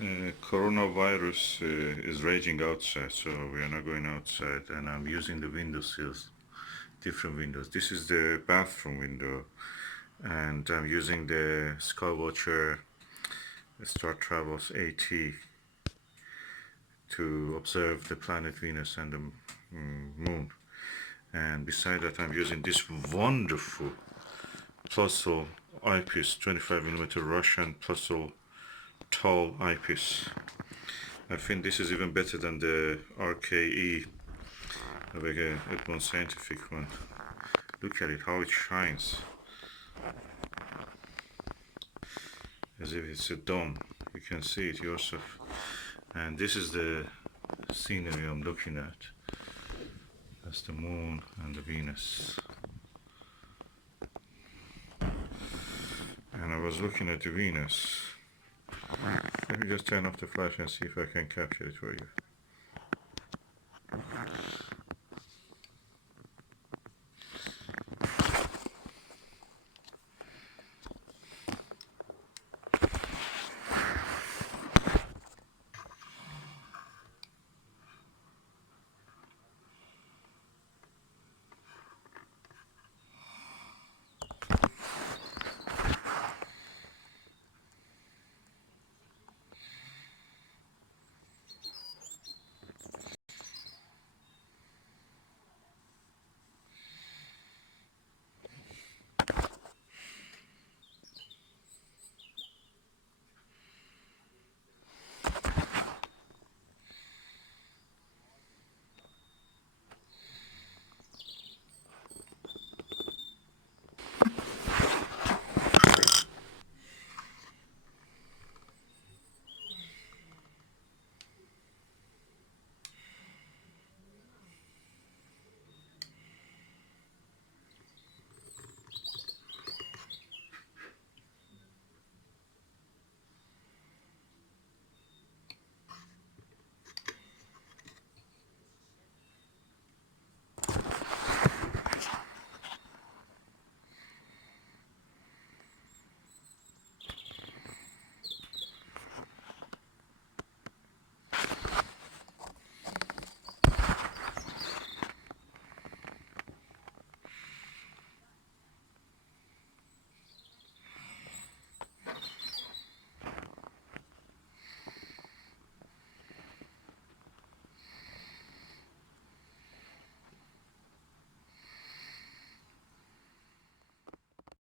Coronavirus is raging outside, so we are not going outside, and I'm using the window sills, different windows. This is the bathroom window, and I'm using the Skywatcher Startravel's AT to observe the planet Venus and the moon. And beside that, I'm using this wonderful Plossl eyepiece, 25mm Russian Plossl tall eyepiece. I think this is even better than the RKE, like a Edmond Scientific one. Look at it, how it shines, as if it's a dome. You can see it yourself. And this is the scenery I'm looking at. That's the moon and the Venus. And I was looking at the Venus. Let me just turn off the flash and see if I can capture it for you.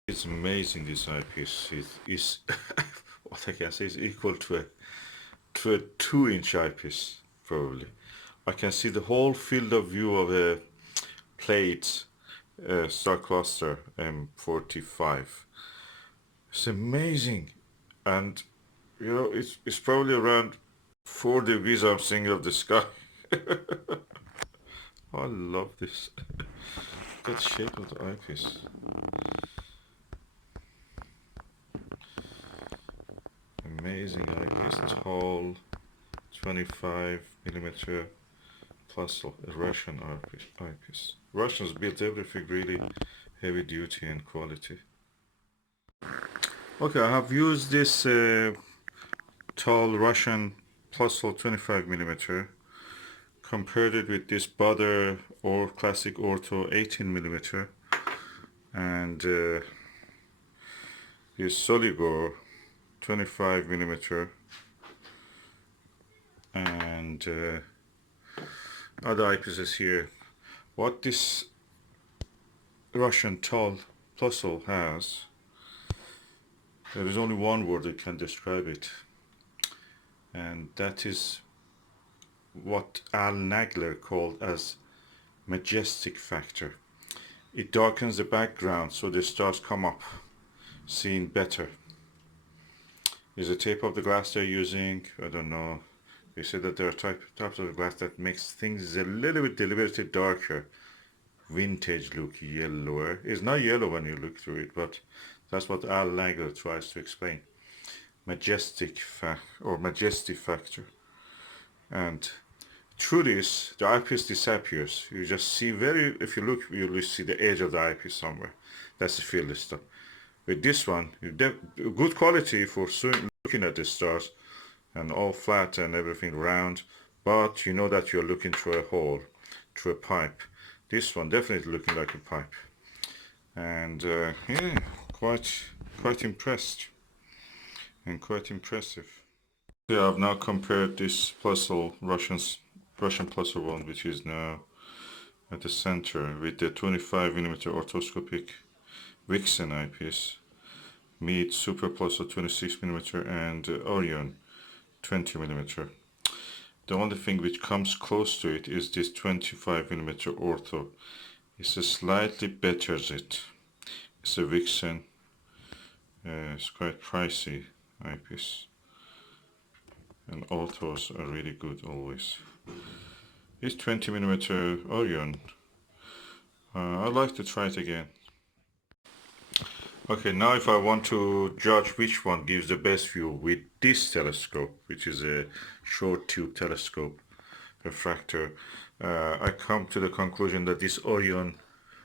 It's amazing, this eyepiece. It is, what I can say is equal to a 2-inch eyepiece, probably. I can see the whole field of view of a plate star cluster M45. It's amazing. And, it's probably around 4 degrees I'm seeing of the sky. I love this. That shape of the eyepiece. Amazing eyepiece, tall, 25mm Plossl, a Russian eyepiece. Russians built everything really heavy duty and quality. Okay, I have used this tall Russian Plossl 25mm, compared it with this Baader or Classic Ortho 18mm, and this Soligor 25mm, and other eyepieces here. What this Russian tall Plossl has, there is only one word that can describe it, and that is what Al Nagler called as majestic factor. It darkens the background so the stars come up, seen better. Is the tape of the glass they're using? I don't know. They said that there are types of glass that makes things a little bit deliberately darker. Vintage look, yellower. It's not yellow when you look through it, but that's what Al Nagler tries to explain. Majestic factor. And through this, the eyepiece disappears. You just see if you look, you'll see the edge of the eyepiece somewhere. That's the field stuff. With this one, good quality for looking at the stars, and all flat and everything round, but you know that you're looking through a hole, through a pipe. This one definitely looking like a pipe, and yeah, quite impressed and quite impressive. Yeah, I've now compared this Plossl, Russian Plossl one, which is now at the center, with the 25mm orthoscopic Vixen eyepiece, Meade Super Plossl 26mm, and Orion 20mm. The only thing which comes close to it is this 25mm Ortho. It's a slightly better it. It's a Vixen. It's quite pricey eyepiece, and Orthos are really good always. This 20mm Orion, I'd like to try it again. Okay, now if I want to judge which one gives the best view with this telescope, which is a short tube telescope, refractor, I come to the conclusion that this Orion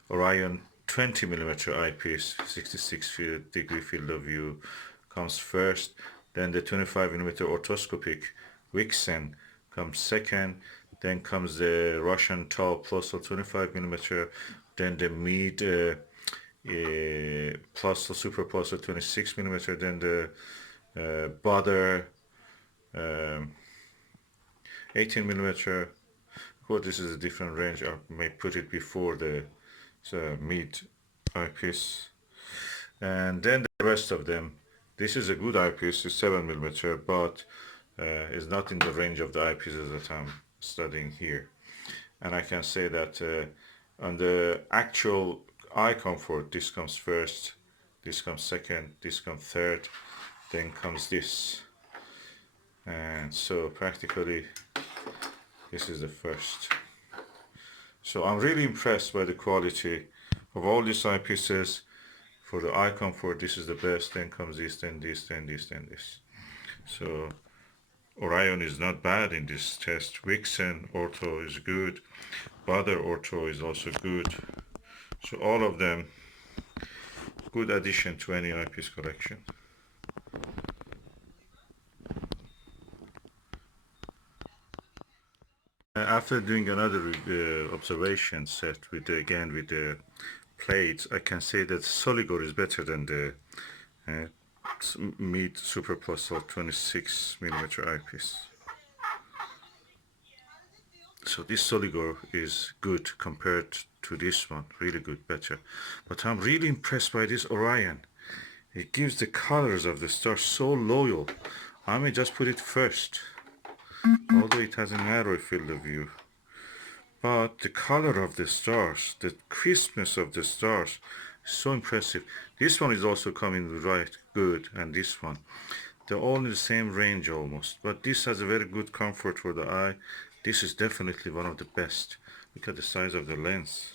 20mm eyepiece, 66-degree field of view, comes first. Then the 25mm orthoscopic Vixen comes second. Then comes the Russian Plossl 25mm. Then the Meade Plossl Super Plossl 26mm. Then the Baader 18mm. Of course, this is a different range. I may put it before the Meade eyepiece, and then the rest of them. This is a good eyepiece, it's 7mm, but is not in the range of the eyepieces that I'm studying here. And I can say that on the actual eye comfort, this comes first, this comes second, this comes third, then comes this. And so practically this is the first. So I'm really impressed by the quality of all these eyepieces. For the eye comfort, this is the best. Then comes this, then this, then this, then this. So Orion is not bad in this test. Vixen Ortho is good. Baader Ortho is also good. So all of them good addition to any eyepiece collection. After doing another observation set with the plates, I can say that Soligor is better than the Meade Super Plossl 26mm eyepiece. So this Soligor is good compared to this one, really good, better. But I'm really impressed by this Orion. It gives the colors of the stars so loyal. I may just put it first, although it has a narrow field of view. But the color of the stars, the crispness of the stars, is so impressive. This one is also coming right good, and this one. They're all in the same range almost. But this has a very good comfort for the eye. This is definitely one of the best. Look at the size of the lens.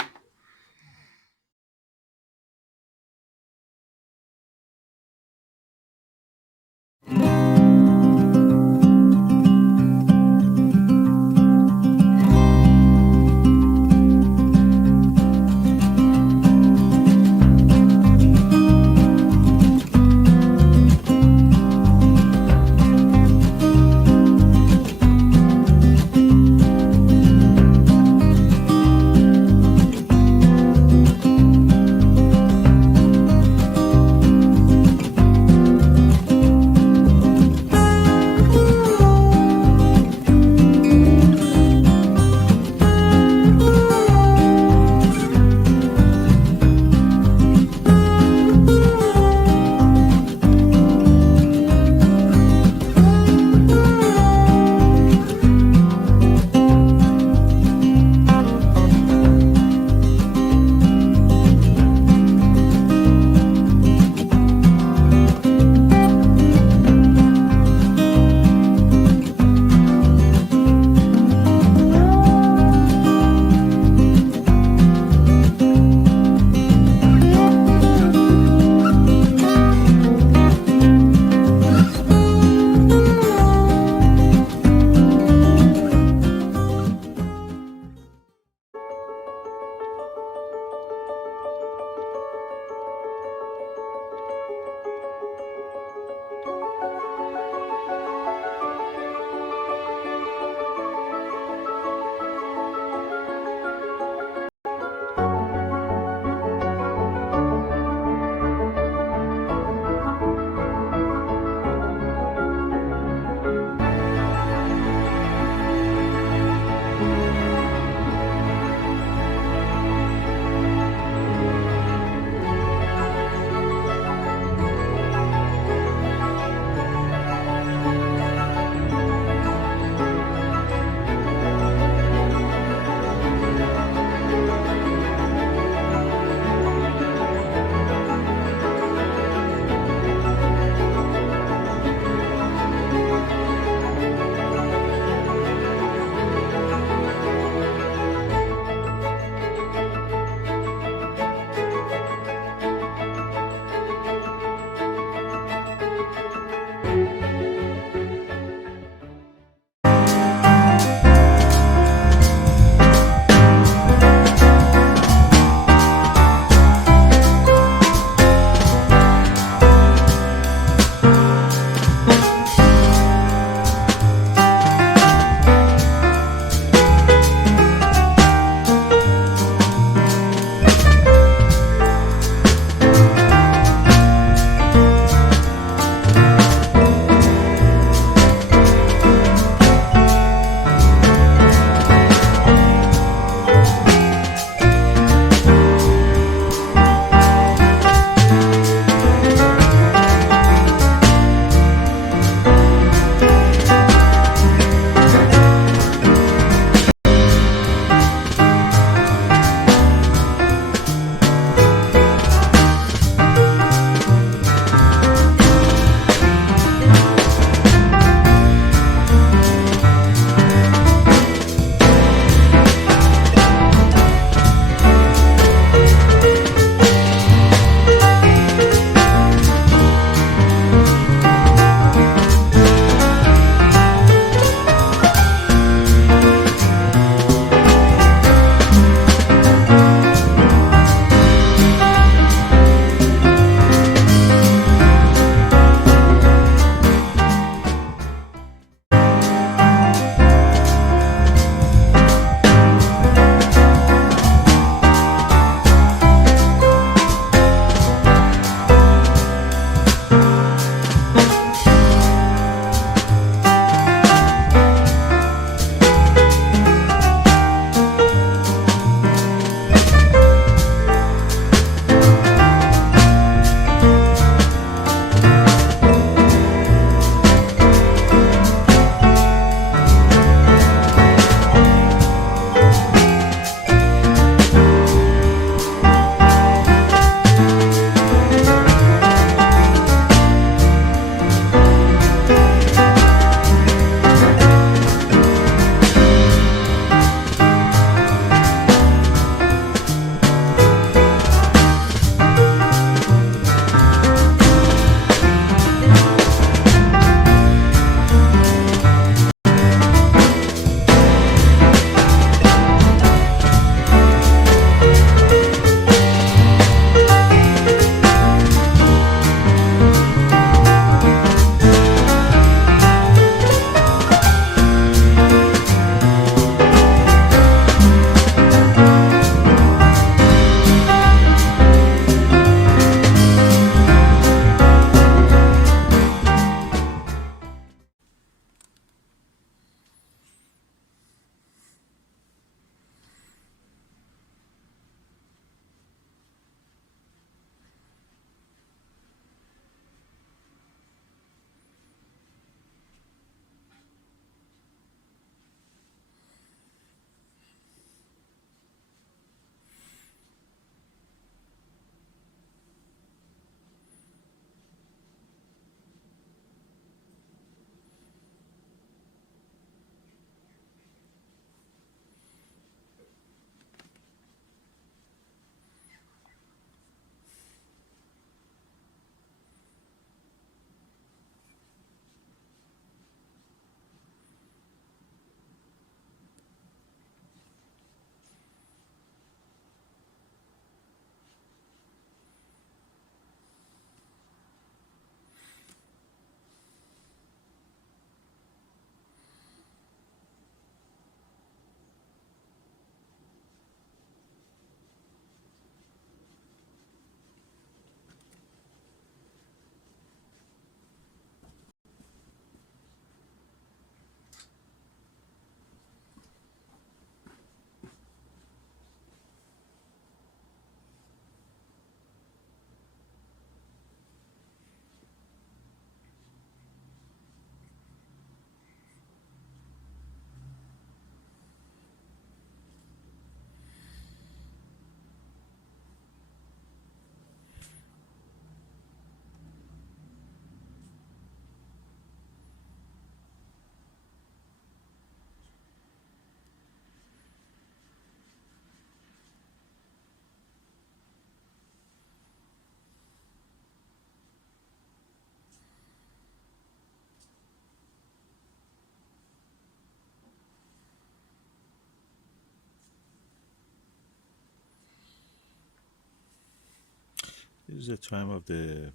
This is the time of the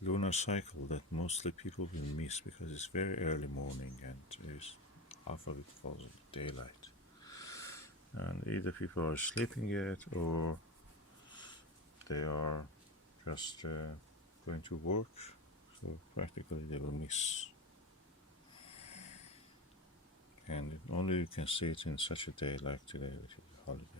lunar cycle that mostly people will miss because it's very early morning and there's half of it falls in daylight. And either people are sleeping yet or they are just going to work, so practically they will miss. And only you can see it in such a day like today, which is a holiday.